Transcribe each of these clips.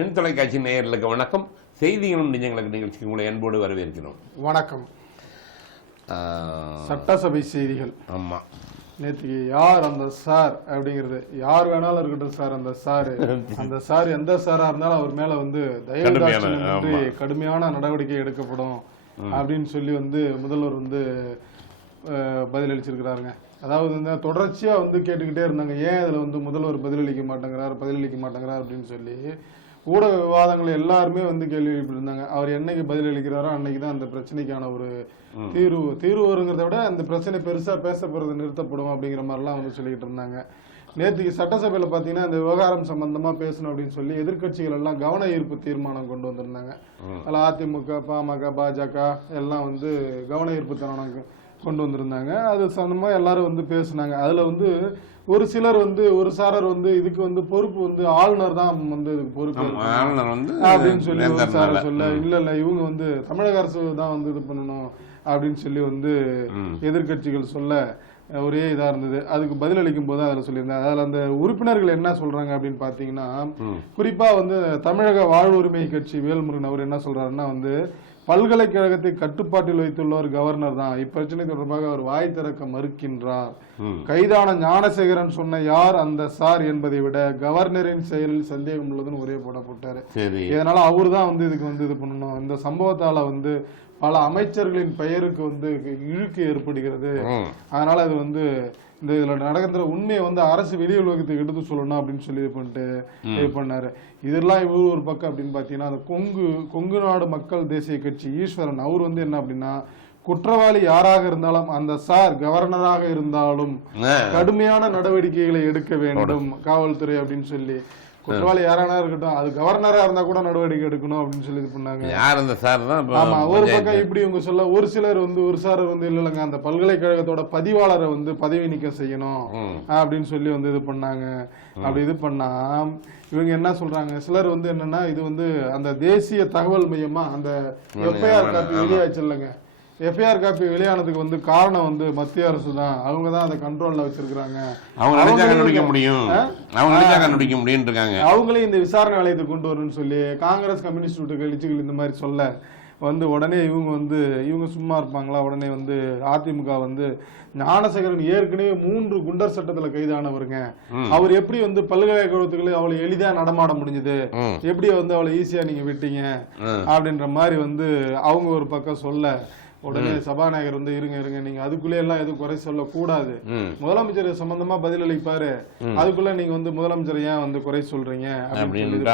மின் தொலைக்காட்சி நேயர்களுக்கு வணக்கம். செய்திகளும் நிஜங்களுக்கு நிகழ்ச்சிக்கு உங்களை அன்போடு வரவேற்கிறோம். வணக்கம். சட்டசபை செய்திகள். ஆமா, நேற்றுக்கு யார் அந்த சார் அப்படிங்கிறது, யார் வேணாலும் இருக்கட்டும் சார், அந்த சார் எந்த சாரா இருந்தாலும் அவர் மேல தயவு கடுமையான நடவடிக்கை எடுக்கப்படும் அப்படின்னு சொல்லி முதல்வர் பதிலளிச்சிருக்கிறாருங்க. அதாவது தொடர்ச்சியா கேட்டுக்கிட்டே இருந்தாங்க, ஏன் இதுல முதல்வர் பதிலளிக்க மாட்டேங்கிறார் அப்படின்னு சொல்லி ஊடக விவாதங்களை எல்லாருமே கேள்வி எழுப்பியிருந்தாங்க. அவர் என்னைக்கு பதிலளிக்கிறாரோ அன்னைக்கு தான் அந்த பிரச்சனைக்கான ஒரு தீர்வு வருங்கிறத விட அந்த பிரச்சனை பெருசா பேசப்படுறது நிறுத்தப்படும் அப்படிங்கிற மாதிரிலாம் சொல்லிக்கிட்டு இருந்தாங்க. நேற்றுக்கு சட்டசபையில பாத்தீங்கன்னா இந்த விவகாரம் சம்பந்தமா பேசணும் அப்படின்னு சொல்லி எதிர்கட்சிகள் எல்லாம் கவன ஈர்ப்பு தீர்மானம் கொண்டு வந்திருந்தாங்க. அதில் அதிமுக, பாமக, பாஜக எல்லாம் கவன ஈர்ப்பு தீர்மானம் கொண்டு வந்திருந்தாங்க. அது சம்பந்தமா எல்லாரும் பேசினாங்க. அதுல ஒரு சிலர் ஒரு சாரர் இதுக்கு பொறுப்பு ஆளுநர் தான் இதுக்கு பொறுப்பு அப்படின்னு சொல்லி ஒரு சாரர் சொல்ல, இல்ல இவங்க தமிழக அரசு தான் இது பண்ணணும் அப்படின்னு சொல்லி எதிர்கட்சிகள் சொல்ல ஒரே இதா இருந்தது. அதுக்கு பதிலளிக்கும் போது அதுல சொல்லியிருந்தாங்க. அதுல அந்த உறுப்பினர்கள் என்ன சொல்றாங்க அப்படின்னு பாத்தீங்கன்னா, குறிப்பா தமிழக வாழ்வுரிமை கட்சி வேல்முருகன் அவர் என்ன சொல்றாருன்னா, பல்கலைக்கழகத்தை கட்டுப்பாட்டில் வைத்துள்ளவர் கவர்னர் தான். இப்பிரச்சனை தொடர்பாக அவர் வாய் திறக்க மறுக்கின்றார். கைதான ஞானசேகரன் சொன்ன யார் அந்த சார் என்பதை விட கவர்னரின் செயலில் சந்தேகம் உள்ளதுன்னு ஒரே போட்டாரு. இதனால அவரு தான் இதுக்கு இது பண்ணணும். இந்த சம்பவத்தால பல அமைச்சர்களின் பெயருக்கு இழுக்கு ஏற்படுகிறது. அதனால அது இந்த இதுல நடக்கிற உண்மையை அரசு வெளி உலகத்துக்கு எடுத்து சொல்லணும் அப்படின்னு சொல்லி இது பண்ணாரு. இதெல்லாம் இவரு ஒரு பக்கம் அப்படின்னு பாத்தீங்கன்னா, அந்த கொங்கு நாடு மக்கள் தேசிய கட்சி ஈஸ்வரன் அவர் என்ன அப்படின்னா, குற்றவாளி யாராக இருந்தாலும் அந்த சார் கவர்னராக இருந்தாலும் கடுமையான நடவடிக்கைகளை எடுக்க வேண்டும் காவல்துறை அப்படின்னு சொல்லி, குற்றவாளி யாரானா இருக்கட்டும் அது கவர்னரா இருந்தா கூட நடவடிக்கை எடுக்கணும் அப்படின்னு சொல்லி இது பண்ணாங்க. ஆமா, ஒரு பக்கம் இப்படி இவங்க சொல்ல, ஒரு சிலர் ஒரு சார் இல்லைங்க அந்த பல்கலைக்கழகத்தோட பதிவாளரை பதவி நீக்கம் செய்யணும் அப்படின்னு சொல்லி இது பண்ணாங்க. அப்படி இது பண்ணா இவங்க என்ன சொல்றாங்க, சிலர் என்னன்னா இது அந்த தேசிய தகவல் மையமா அந்த எஃப்ஐஆர் காப்பி வெளியாச்சு இல்லைங்க, எஃப்ஐஆர் காப்பி வெளியானதுக்கு காரணம் மத்திய அரசு தான். அவங்க தான் அதை கண்ட்ரோல்ல வச்சிருக்காங்க. அவங்களே இந்த விசாரணை நிலையத்துக்கு கொண்டு வரணும்னு சொல்லி காங்கிரஸ், கம்யூனிஸ்ட் கட்சிகள் இந்த மாதிரி சொல்ல உடனே இவங்க சும்மா இருப்பாங்களா? உடனே அதிமுக ஞானசேகரன் ஏற்கனவே 3 குண்டர் சட்டத்துல கைதானவருங்க. அவர் எப்படி பல்கலைக்கழகத்துக்குள்ள அவளை எளிதா நடமாட முடிஞ்சது, எப்படி அவளை ஈஸியா நீங்க விட்டீங்க அப்படின்ற மாதிரி அவங்க ஒரு பக்கம் சொல்ல, உடனே சபாநாயகர் இருங்க நீங்க அதுக்குள்ளே எல்லாம் எதுவும் குறை சொல்ல கூடாது, முதலமைச்சர் சம்பந்தமா பதில் அளிப்பாரு, அதுக்குள்ள நீங்க முதலமைச்சர் ஏன் குறை சொல்றீங்க அப்படின்னு.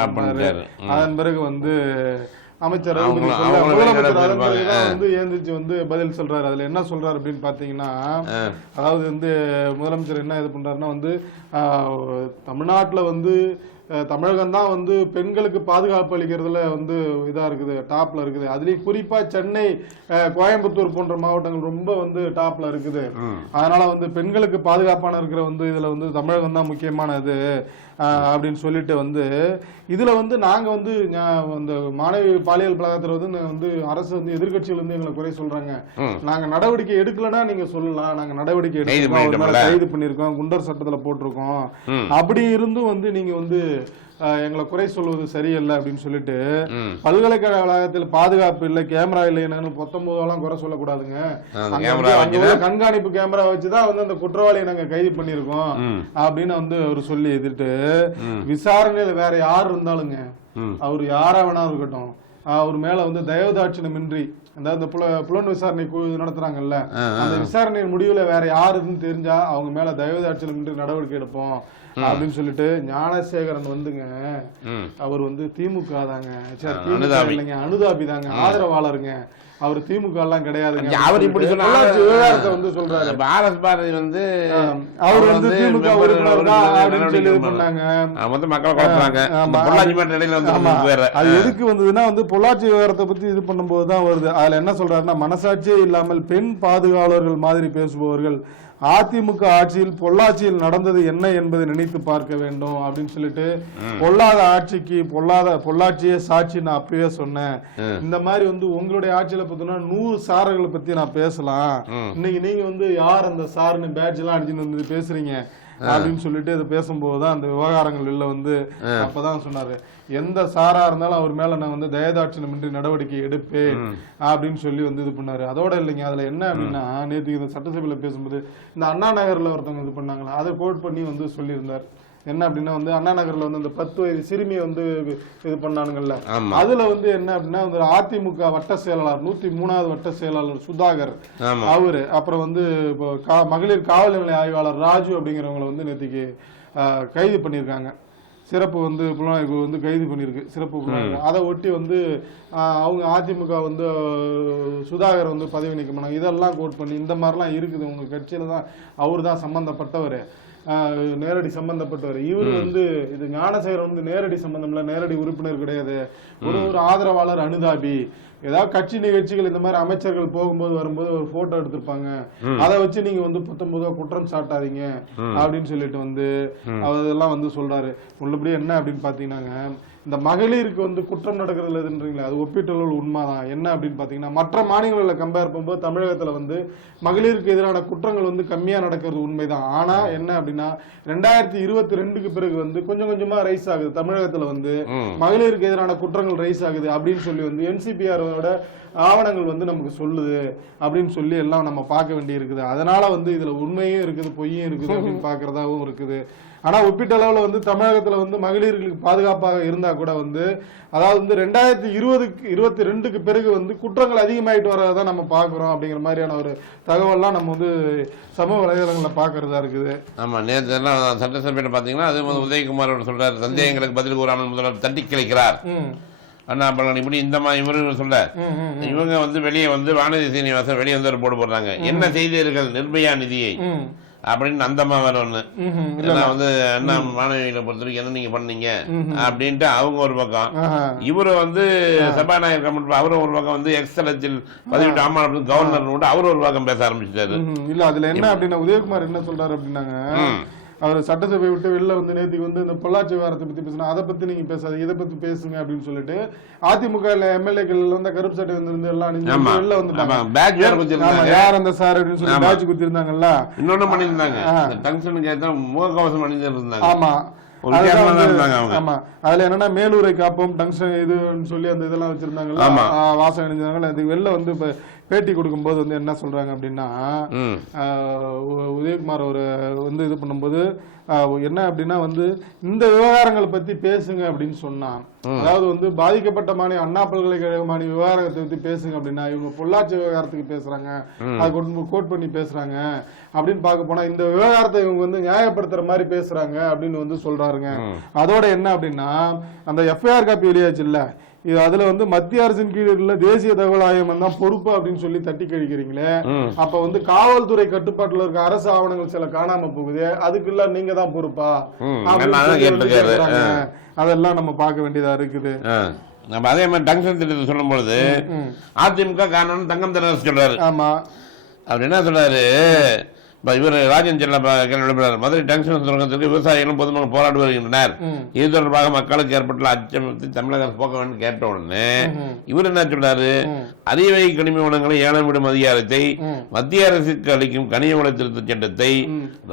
அதன் பிறகு அமைச்சர் ஏந்திரிச்சு பதில் சொல்றாரு. அதுல என்ன சொல்றாரு அப்படின்னு பாத்தீங்கன்னா, அதாவது முதலமைச்சர் என்ன இது பண்றாருன்னா, தமிழ்நாட்டுல தமிழகம் தான் பெண்களுக்கு பாதுகாப்பு அளிக்கிறதுல இதா இருக்குது, டாப்ல இருக்குது. அதுலயும் குறிப்பா சென்னை, கோயம்புத்தூர் போன்ற மாவட்டங்கள் ரொம்ப டாப்ல இருக்குது. அதனால பெண்களுக்கு பாதுகாப்பான இருக்கிற இதுல தமிழகம் தான் முக்கியமானது அப்படின்னு சொல்லிட்டு இதுல நாங்க அந்த மாணவி பாலியல் பலாத்காரத்துல அரசு எதிர்கட்சிகள் எங்களை குறை சொல்றாங்க. நாங்க நடவடிக்கை எடுக்கலன்னா நீங்க சொல்லலாம், நாங்க நடவடிக்கை எடுக்கணும், கைது பண்ணிருக்கோம், குண்டர் சட்டத்துல போட்டிருக்கோம், அப்படி இருந்தும் நீங்க எங்களை குறை சொல்வது சரியில்லை அப்படின்னு சொல்லிட்டு, பல்கலைக்கழகத்தில் பாதுகாப்பு இல்லை, கேமரா இல்லை, 19 குறை சொல்லக்கூடாதுங்க, கண்காணிப்பு கேமரா வச்சுதான் அந்த குற்றவாளியை நாங்க கைது பண்ணிருக்கோம் அப்படின்னு அவர் சொல்லி எதிர்த்து, விசாரணையில வேற யார் இருந்தாலுங்க அவர் யாரா வேணா இருக்கட்டும், அவர் மேல தயவுதாட்சியமின்றி அந்த புலன் விசாரணை நடத்துறாங்கல்ல, அந்த விசாரணையின் முடிவுல வேற யாருன்னு தெரிஞ்சா அவங்க மேல தயவுதாட்சியமின்றி நடவடிக்கை எடுப்போம் அப்படின்னு சொல்லிட்டு ஞானசேகரன் அவர் திமுக தாங்க, இல்லைங்க அனுதாபி தாங்க, ஆதரவாளருங்க, அவர் திமுக எல்லாம் கிடையாதுங்க. அவர் இப்படி விவகாரத்தை சொல்றாரு. பாரத் பாரதி அவர் திமுக உறுப்பினர் தான் அப்படின்னு சொல்லி இது பண்ணாங்க. அது எதுக்கு வந்ததுன்னா பொள்ளாச்சி விவகாரத்தை பத்தி இது பண்ணும்போதுதான் வருது. அதுல என்ன சொல்றாருன்னா, மனசாட்சியே இல்லாமல் பெண் பாதுகாவலர்கள் மாதிரி பேசுபவர்கள் அதிமுக ஆட்சியில் பொள்ளாச்சியில் நடந்தது என்ன என்பதை நினைத்து பார்க்க வேண்டும் அப்படின்னு சொல்லிட்டு, பொல்லாத ஆட்சிக்கு பொள்ளாச்சியே சாட்சி நான் அப்பவே சொன்னேன். இந்த மாதிரி உங்களுடைய ஆட்சியில பார்த்தோம்னா 100 சாரர்களை பத்தி நான் பேசலாம், இன்னைக்கு நீங்க யார் அந்த சார்னு பேட்ஜ் எல்லாம் அடிச்சுட்டு பேசுறீங்க அப்படின்னு சொல்லிட்டு இதை பேசும்போது தான் அந்த விவகாரங்கள் வெளில வந்து அப்பதான் சொன்னாரு, எந்த சாரா இருந்தாலும் அவர் மேல நான் வந்து தயதாட்சணமின்றி நடவடிக்கை எடுப்பேன் அப்படின்னு சொல்லி வந்து இது பண்ணாரு. அதோட இல்லைங்க, அதுல என்ன அப்படின்னா நேற்று இந்த சட்டசபையில பேசும்போது இந்த அண்ணா நகர்ல ஒருத்தவங்க இது பண்ணாங்களா, அதை கோட் பண்ணி வந்து சொல்லியிருந்தார். என்ன அப்படின்னா வந்து அண்ணா நகர்ல வந்து அந்த 10 வயது சிறுமி வந்து இது பண்ணானுங்கல்ல, அதுல வந்து என்ன அப்படின்னா வந்து அதிமுக வட்ட செயலாளர் 103வது வட்ட செயலாளர் சுதாகர் அவரு, அப்புறம் வந்து இப்போ மகளிர் காவல் நிலைய ஆய்வாளர் ராஜு அப்படிங்கிறவங்களை வந்து நேற்றுக்கு கைது பண்ணியிருக்காங்க. சிறப்பு வந்து புலனாய்வு வந்து கைது பண்ணியிருக்கு, சிறப்பு புலனாய்வு. அதை ஒட்டி வந்து அவங்க அதிமுக வந்து சுதாகர் வந்து பதவி நீக்கம் பண்ணாங்க. இதெல்லாம் கோட் பண்ணி இந்த மாதிரிலாம் இருக்குது. உங்க கட்சியில தான் அவர் தான் சம்பந்தப்பட்டவர், நேரடி சம்பந்தப்பட்டவர். இவர் வந்து இது ஞானசேகரன் வந்து நேரடி சம்பந்தம் இல்ல, நேரடி உறுப்பினர் கிடையாது, ஒரு ஆதரவாளர் அனுதாபி. ஏதாவது கட்சி நிகழ்ச்சிகள் இந்த மாதிரி அமைச்சர்கள் போகும்போது வரும்போது ஒரு போட்டோ எடுத்திருப்பாங்க, அதை வச்சு நீங்க வந்து 19 குற்றம் சாட்டாதீங்க அப்படின்னு சொல்லிட்டு வந்து அதெல்லாம் வந்து சொல்றாரு. உள்ளபடி என்ன அப்படின்னு பாத்தீங்கன்னாங்க, இந்த மகளிருக்கு வந்து குற்றம் நடக்கிறது இல்லைன்றீங்களா, அது ஒப்பீட்டளவில் உண்மைதான். என்ன அப்படின்னு பாத்தீங்கன்னா மற்ற மாநிலங்களில் கம்பேர் பண்ணும்போது தமிழகத்துல வந்து மகளிருக்கு எதிரான குற்றங்கள் வந்து கம்மியா நடக்கிறது உண்மைதான். ஆனா என்ன அப்படின்னா 2022க்கு பிறகு வந்து கொஞ்சம் கொஞ்சமா ரைஸ் ஆகுது தமிழகத்துல வந்து மகளிருக்கு எதிரான குற்றங்கள் ரைஸ் ஆகுது அப்படின்னு சொல்லி வந்து NCPR-ஓட ஆவணங்கள் வந்து நமக்கு சொல்லுது அப்படின்னு சொல்லி எல்லாம் நம்ம பார்க்க வேண்டி இருக்குது. அதனால வந்து இதுல உண்மையும் இருக்குது பொய்யும் இருக்குது அப்படின்னு பாக்குறதாவும் இருக்குது. ஆனா ஒப்பீட்டளவுல வந்து தமிழகத்துல வந்து மகளிர்களுக்கு பாதுகாப்பாக இருந்தா கூட வந்து அதாவது வந்து 2022க்கு பிறகு வந்து குற்றங்கள் அதிகமாயிட்டு வரதான் நம்ம பாக்குறோம் அப்படிங்கிற மாதிரியான ஒரு தகவல்லாம் நம்ம வந்து சமூக வலைதளங்கள்ல பாக்குறதா இருக்குது. ஆமா, நேற்று எல்லாம் சட்டசபையில பாத்தீங்கன்னா அது உதயகுமார் சொல்றாரு, சந்தேகங்களுக்கு பதில் கூறாமல் முதல்வர் தட்டி கிளைக்கிறார் அண்ணா பழனி. இப்படி இந்த மாதிரி இவரு சொல்ல இவங்க வந்து வெளியே வந்து வானதி சீனிவாசன் வெளியே வந்து ஒரு போடு போடுறாங்க, என்ன செய்தீர்கள் நிர்பயா நிதியை அப்படின்னு அந்த மாதிரி ஒண்ணு வந்து அண்ணா மாணவிகளை பொறுத்த வரைக்கும் என்ன நீங்க பண்ணீங்க அப்படின்ட்டு அவங்க ஒரு பக்கம், இவரு வந்து சபாநாயகர் கமிட்டி அவரும் ஒரு பக்கம் வந்து எக்ஸலத்தில் பதிவிட்டு ஆமாம் கவர்னர் அவரு ஒரு பக்கம் பேச ஆரம்பிச்சிட்டாரு. இல்ல அதுல என்ன அப்படின்னா உதயகுமார் என்ன சொல்றாரு அப்படின்னாங்க, அவர் சட்டசபை விட்டு வெளில வந்து நேற்றுக்கு வந்து இந்த பொள்ளாச்சி விவகாரத்தை பத்தி பேசினா அதை பத்தி நீங்க பேசாது இதை பத்தி பேசுங்க அப்படின்னு சொல்லிட்டு அதிமுக எம்எல்ஏக்கள் வந்து கருப்பு சட்டை வந்து எல்லாம் வெளில வந்துட்டாங்க. யார் அந்த சார் அப்படின்னு சொல்லி பேட்ச் குத்திருந்தாங்கல்ல, இன்னொன்னு பண்ணிருந்தாங்க முகக்கவசம் பண்ணிருந்தாங்க. ஆமா ஆமா, அதுல என்னன்னா மேலூரை காப்போம் டங்ஸ்டன் இதுன்னு சொல்லி அந்த இதெல்லாம் வச்சிருந்தாங்கல்ல, வாசம் அணிஞ்சாங்கல்ல. அது வெளில வந்து இப்ப பேட்டி கொடுக்கும்போது வந்து என்ன சொல்றாங்க அப்படின்னா உதயகுமார் ஒரு வந்து இது பண்ணும்போது என்ன அப்படின்னா வந்து இந்த விவகாரங்களை பத்தி பேசுங்க அப்படின்னு சொன்னான். அதாவது வந்து பாதிக்கப்பட்ட மாநில அண்ணா பல்கலைக்கழக மாநில விவகாரத்தை பத்தி பேசுங்க அப்படின்னா இவங்க பொள்ளாச்சி விவகாரத்துக்கு பேசுறாங்க, அது கோட் பண்ணி பேசுறாங்க அப்படின்னு பார்க்க போனா இந்த விவகாரத்தை இவங்க வந்து நியாயப்படுத்துற மாதிரி பேசுறாங்க அப்படின்னு வந்து சொல்றாருங்க. அதோட என்ன அப்படின்னா அந்த எஃப்ஐஆர் காப்பி வெளியாச்சு இல்ல, இது அதுல வந்து மத்திய அரசின் கீழ் உள்ள தேசிய தகவல் ஆணையம் தான் பொறுப்பு அப்படின்னு சொல்லி தட்டி கழிக்கிறீங்களே, அப்ப வந்து காவல்துறை கட்டுப்பாட்டுல இருக்க அரசு ஆவணங்கள் சில காணாம போகுது, அதுக்குள்ள நீங்க தான் பொறுப்பா அதெல்லாம் நம்ம பார்க்க வேண்டியதா இருக்குது. நம்ம அதே மாதிரி டங்ஸ்டன் திட்டத்தை சொல்லும் பொழுது அதிமுக காரணம் தங்கம் தென்னரசு சொல்றாரு. ஆமா, அவர் என்ன சொல்றாரு, இவர் ராஜன் செல்ல மதுரை டங்ஸ்டன் சுரங்கத்திற்கு விவசாயிகளும் பொதுமக்கள் போராடி வருகின்றனர், இது தொடர்பாக மக்களுக்கு ஏற்பட்டுள்ள அச்சமத்தை தமிழக அரசு போக்க வேண்டும் கேட்ட உடனே இவர் என்ன சொல்றாரு, அதிக கனிம வளங்களை ஏலம் விடும் அதிகாரத்தை மத்திய அரசுக்கு அளிக்கும் கனிம வள திருத்த சட்டத்தை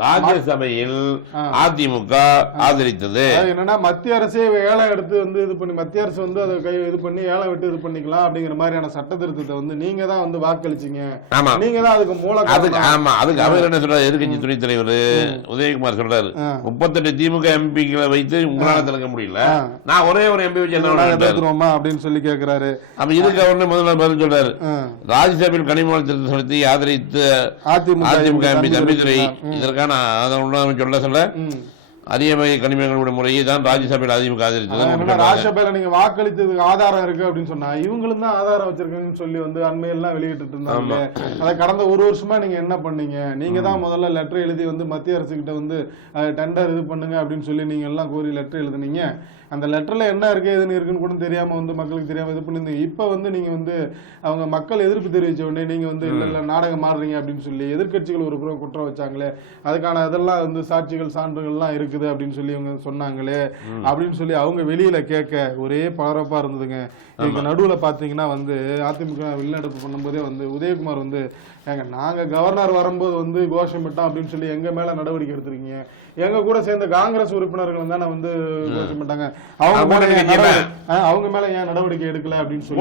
ராஜ்யசபையில் அதிமுக ஆதரித்தது. என்னன்னா மத்திய அரசே ஏலம் எடுத்து வந்து இது பண்ணி மத்திய அரசு வந்து அதை இது பண்ணி ஏலம் விட்டு இது பண்ணிக்கலாம் அப்படிங்கிற மாதிரியான சட்ட திருத்தத்தை வந்து நீங்க தான் வந்து வாக்களிச்சீங்க, நீங்க தான் அதுக்கு மூலம். ஆமா, அதுக்கு அவர் என்ன சொல்றாரு, எதிர்கட்சி துணைத் தலைவர் உதயகுமார் சொல்றாரு, 38 திமுக எம்பிக்களை வைத்து உங்களால திறக்க முடியல, நான் ஒரே ஒரு எம்பி வச்சு என்ன அப்படின்னு சொல்லி கேட்கிறாரு. அப்ப இதுக்கு அவர் முதல்வர் பதில் சொல்றாரு, ராஜ்யசபையில் கனிம வள திருத்த சட்டத்தை ஆதரித்து அதிமுக எம்பி தம்பிதுரை இதற்கான சொல்ல அதிக வகை கனிமங்களுடைய முறையை தான் ராஜ்யசபையில் அதிமுக ஆதரித்தது. ராஜ்யசபையில நீங்க வாக்களித்ததுக்கு ஆதாரம் இருக்கு அப்படின்னு சொன்னா இவங்களும் தான் ஆதாரம் வச்சிருக்காங்கன்னு சொல்லி வந்து அண்மையெல்லாம் வெளியிட்டு இருந்தாங்க. அதை கடந்த ஒரு வருஷமா நீங்க என்ன பண்ணீங்க, நீங்க தான் முதல்ல லெட்டர் எழுதி வந்து மத்திய அரசு கிட்ட வந்து டெண்டர் இது பண்ணுங்க அப்படின்னு சொல்லி நீங்க எல்லாம் கோரி லெட்டர் எழுதுனீங்க. அந்த லெட்டர்ல என்ன இருக்கு எதுன்னு இருக்குன்னு கூட தெரியாம வந்து மக்களுக்கு தெரியாம இது பண்ணி இப்ப வந்து நீங்க வந்து அவங்க மக்கள் எதிர்ப்பு தெரிவிச்ச உடனே நீங்க வந்து இல்ல நாடகம் ஆடுறீங்க அப்படின்னு சொல்லி எதிர்க்கட்சிகள் ஒரு புறம் குற்றம் வச்சாங்களே, அதுக்கான இதெல்லாம் வந்து சாட்சிகள் சான்றுகள்லாம் இருக்குது அப்படின்னு சொல்லி அவங்க சொன்னாங்களே அப்படின்னு சொல்லி அவங்க வெளியில கேட்க ஒரே பரபரப்பா இருந்ததுங்க. இதுக்கு நடுவுல பாத்தீங்கன்னா வந்து அதிமுக வெளிநடப்பு பண்ணும்போதே வந்து உதயகுமார் வந்து ஏங்க நாங்க கவர்னர் வரும்போது வந்து கோஷமிட்டோம் அப்படின்னு சொல்லி எங்க மேல நடவடிக்கை எடுத்திருக்கீங்க, எங்க கூட சேர்ந்த காங்கிரஸ் உறுப்பினர்கள் தானே வந்து கோஷமிட்டாங்க, அவங்க மேல ஏன் நடவடிக்கை எடுக்கல அப்படின்னு சொல்லி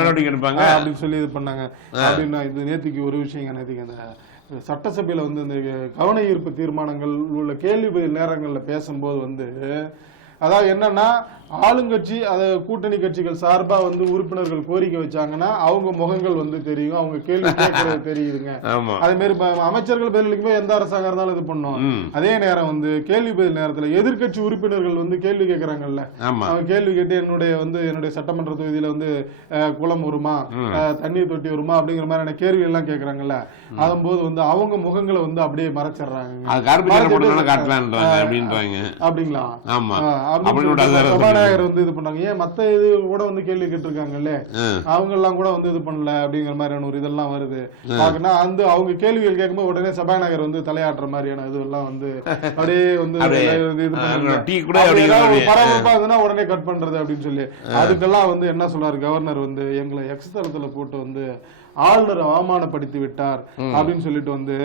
நடவடிக்கை எடுப்பாங்க அப்படின்னு சொல்லி இது பண்ணாங்க. அப்படின்னா இது நேற்றுக்கு ஒரு விஷயங்க, நேற்றுக்கு அந்த சட்டசபையில வந்து இந்த கவன ஈர்ப்பு தீர்மானங்கள் உள்ள கேள்வி நேரங்கள்ல பேசும்போது வந்து அதாவது என்னன்னா ஆளுங்கட்சி அத கூட்டணி கட்சிகள் சார்பா வந்து உறுப்பினர்கள் கோரிக்கை வச்சாங்கன்னா அவங்க முகங்கள் வந்து தெரியும், அவங்க கேள்வி கேட்கறது தெரியுதுங்க. அதே மாதிரி அமைச்சர்கள் பதிலுக்குமே எந்த அரசாங்கம் இருந்தாலும் இது பண்ணும். அதே நேரம் வந்து கேள்வி பதில் நேரத்துல எதிர்கட்சி உறுப்பினர்கள் வந்து கேள்வி கேட்கறாங்கல்ல, அவங்க கேள்வி கேட்டு என்னுடைய சட்டமன்ற தொகுதியில வந்து குளம் வருமா, தண்ணீர் தொட்டி வருமா அப்படிங்கிற மாதிரியான கேள்வி எல்லாம் கேட்கறாங்கல்ல, அதும்போது வந்து அவங்க முகங்களை வந்து அப்படியே மறைச்சிடுறாங்க. அப்படிங்களா சபாநாயகர் வந்து இது பண்ணாங்க, ஏன் மத்த இது கூட வந்து கேள்வி கேட்டிருக்காங்கல்ல அவங்க எல்லாம் கூட வந்து இது பண்ணல அப்படிங்கிற மாதிரியான ஒரு இதெல்லாம் வருது. வந்து அவங்க கேள்விகள் கேட்கும்போது உடனே சபாநாயகர் வந்து தலையாட்டுற மாதிரியான இது எல்லாம் வந்து அப்படியே வந்து இது பரபரப்பா இருந்ததுன்னா உடனே கட் பண்றது அப்படின்னு சொல்லி அதுக்கெல்லாம் வந்து என்ன சொல்றாரு கவர்னர் வந்து எங்களை எக்ஸ் தளத்துல போட்டு வந்து ஆளுநர் அவமானப்படுத்தி விட்டார் அப்படின்னு சொல்லிட்டு வந்து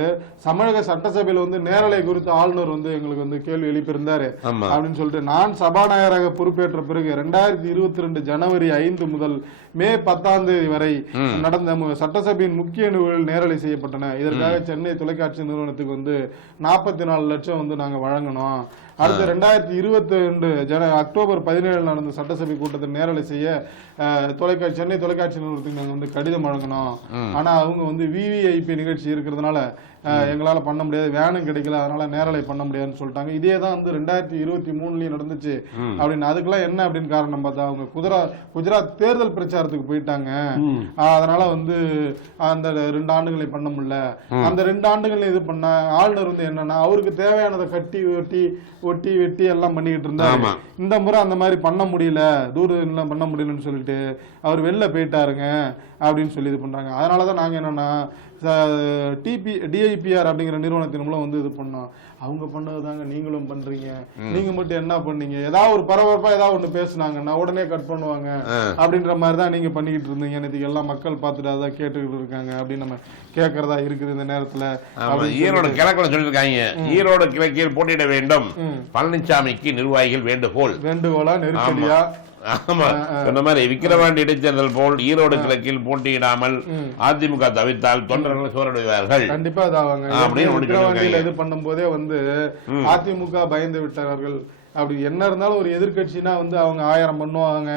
தமிழக சட்டசபையில வந்து நேரலை குறித்து ஆளுநர் வந்து எங்களுக்கு வந்து கேள்வி எழுப்பியிருந்தாரு அப்படின்னு சொல்லிட்டு நான் சபாநாயகராக பொறுப்பேற்ற பிறகு 2022 ஜனவரி 5 முதல் மே 10 வரை நடந்த சட்டசபையின் முக்கிய நிகழ்வுகள் நேரலை செய்யப்பட்டன. இதற்காக சென்னை தொலைக்காட்சி நிறுவனத்துக்கு வந்து 44 லட்சம் வந்து நாங்க வழங்கணும். அடுத்து 2022 அக்டோபர் 17 நடந்த சட்டசபை கூட்டத்தில் நேரலை செய்ய சென்னை தொலைக்காட்சி நிறுவனத்துக்கு நாங்க வந்து கடிதம் வழங்கணும். ஆனா அவங்க வந்து விவிஐபி நிகழ்ச்சி இருக்கிறதுனால எங்களால பண்ண முடியாது, வேனும் கிடைக்கல, அதனால நேரலை பண்ண முடியாதுன்னு சொல்லிட்டாங்க. இதேதான் வந்து 2023 நடந்துச்சு அப்படின்னு. அதுக்கெல்லாம் என்ன அப்படின்னு காரணம் பார்த்தா அவங்க குஜராத் தேர்தல் பிரச்சாரத்துக்கு போயிட்டாங்க, அதனால வந்து அந்த 2 ஆண்டுகளை பண்ண முடியல. அந்த 2 ஆண்டுகள் இது பண்ண ஆளுநர் வந்து என்னன்னா அவருக்கு தேவையானதை கட்டி ஒட்டி வெட்டி எல்லாம் பண்ணிக்கிட்டு இருந்தாரு. இந்த முறை அந்த மாதிரி பண்ண முடியல, தூரம் பண்ண முடியலன்னு சொல்லிட்டு அவர் வெளில போயிட்டாருங்க அப்படின்னு சொல்லி இது பண்றாங்க. அதனாலதான் நாங்க என்னன்னா டிஐபிஆர் அப்படிங்கிற நிறுவனத்தின் மூலம் வந்து இது பண்ணோம். அவங்க பண்ணதுதாங்க நீங்களும் பண்றீங்க, நீங்க மட்டும் என்ன பண்ணீங்க, ஏதாவது ஒரு பரபரப்பா ஏதாவது ஒண்ணு பேசுனாங்கன்னா உடனே கட் பண்ணுவாங்க அப்படின்ற மாதிரி தான் நீங்க பண்ணிக்கிட்டு இருந்தீங்க. இன்னைக்கு எல்லாம் மக்கள் பார்த்துட்டு அதான் கேட்டுக்கிட்டு இருக்காங்க அப்படின்னு நம்ம கேட்கறதா இருக்குது இந்த நேரத்துல. ஈரோடு கிழக்குல சொல்லிருக்காங்க, ஈரோடு கிழக்கில் போட்டியிட வேண்டும் பழனிசாமிக்கு நிர்வாகிகள் வேண்டுகோளா நெருக்கடியா. ஆமா சொன்ன மாதிரி விக்கிரவாண்டி இடைத்தேர்தல் போல் ஈரோடு கிழக்கில் போட்டியிடாமல் அதிமுக தவிர்த்தால் தொண்டர்கள் சோரடைவார்கள். கண்டிப்பா விக்கிரவாண்டியில இது பண்ணும் போதே வந்து அதிமுக பயந்து விட்டார்கள். அப்படி என்ன இருந்தாலும் ஒரு எதிர்கட்சினா வந்து அவங்க 1000 பண்ணுவாங்க,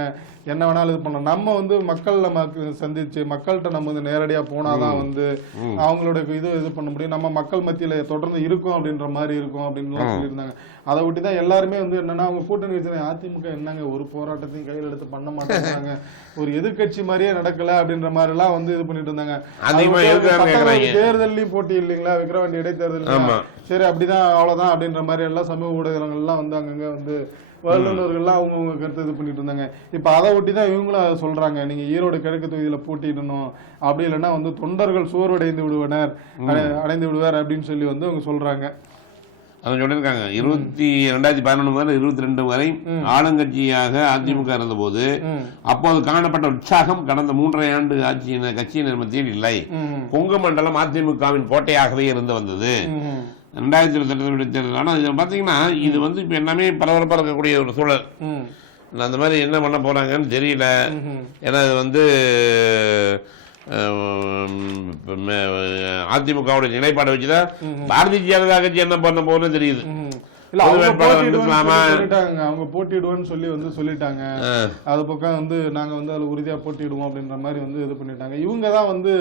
என்ன வேணாலும் இது பண்ணலாம். நம்ம வந்து மக்கள் நம்ம சந்திச்சு மக்கள்கிட்ட நம்ம வந்து நேரடியா போனாதான் வந்து அவங்களோட இது பண்ண முடியும். நம்ம மக்கள் மத்தியில தொடர்ந்து இருக்கும் அப்படின்ற மாதிரி இருக்கும் அப்படின்னு சொல்லியிருந்தாங்க. அதை விட்டுதான் எல்லாருமே வந்து என்னன்னா அவங்க கூட்டணி அதிமுக என்னங்க ஒரு போராட்டத்தையும் கையில் எடுத்து பண்ண மாட்டாங்க, ஒரு எதிர்கட்சி மாதிரியே நடக்கல அப்படின்ற மாதிரி எல்லாம் வந்து இது பண்ணிட்டு இருந்தாங்க. தேர்தலையும் போட்டி இல்லைங்களா விக்கிரவாண்டி இடைத்தேர்தல், சரி அப்படிதான் அவ்வளவுதான் அப்படின்ற மாதிரி எல்லாம் சமூக ஊடகங்கள் எல்லாம் வந்து அங்கங்க வந்து வல்லுநர்கள்லாம் அவங்கவுங்க கருத்து இது பண்ணிட்டு இருந்தாங்க. இப்ப அதை ஒட்டிதான் இவங்களும் சொல்றாங்க, நீங்க ஈரோடு கிழக்கு தொகுதியில போட்டிடணும், அப்படி இல்லைன்னா வந்து தொண்டர்கள் சோர்வடைந்து விடுவார் அப்படின்னு சொல்லி வந்து அவங்க சொல்றாங்க. அதை சொல்லியிருக்காங்க. 2011 முதல் 22 வரை ஆளுங்கட்சியாக அதிமுக இருந்த போது அப்போது காணப்பட்ட உற்சாகம் கடந்த 3.5 ஆண்டு கட்சியினர் மத்தியில் இல்லை. கொங்கு மண்டலம் அதிமுகவின் கோட்டையாகவே இருந்து வந்தது. 2022 தேர்தல். ஆனா இதை பாத்தீங்கன்னா இது வந்து இப்ப எல்லாமே பரபரப்பா இருக்கக்கூடிய ஒரு சூழல். அந்த மாதிரி என்ன பண்ண போறாங்கன்னு தெரியல. ஏன்னா இது வந்து அதிமுகவுடைய நிலைப்பாடு வச்சுதான் பாரதிய ஜனதா கட்சி என்ன பண்ண போறதுன்னு தெரியுது. அவங்க போட்டிடுவோம்னு சொல்லி வந்து சொல்லிட்டாங்க. அது பக்கம் வந்து நாங்க வந்து அதுல உறுதியா போட்டிடுவோம் அப்படின்ற மாதிரி வந்து இது பண்ணிட்டாங்க. இவங்க தான் வந்து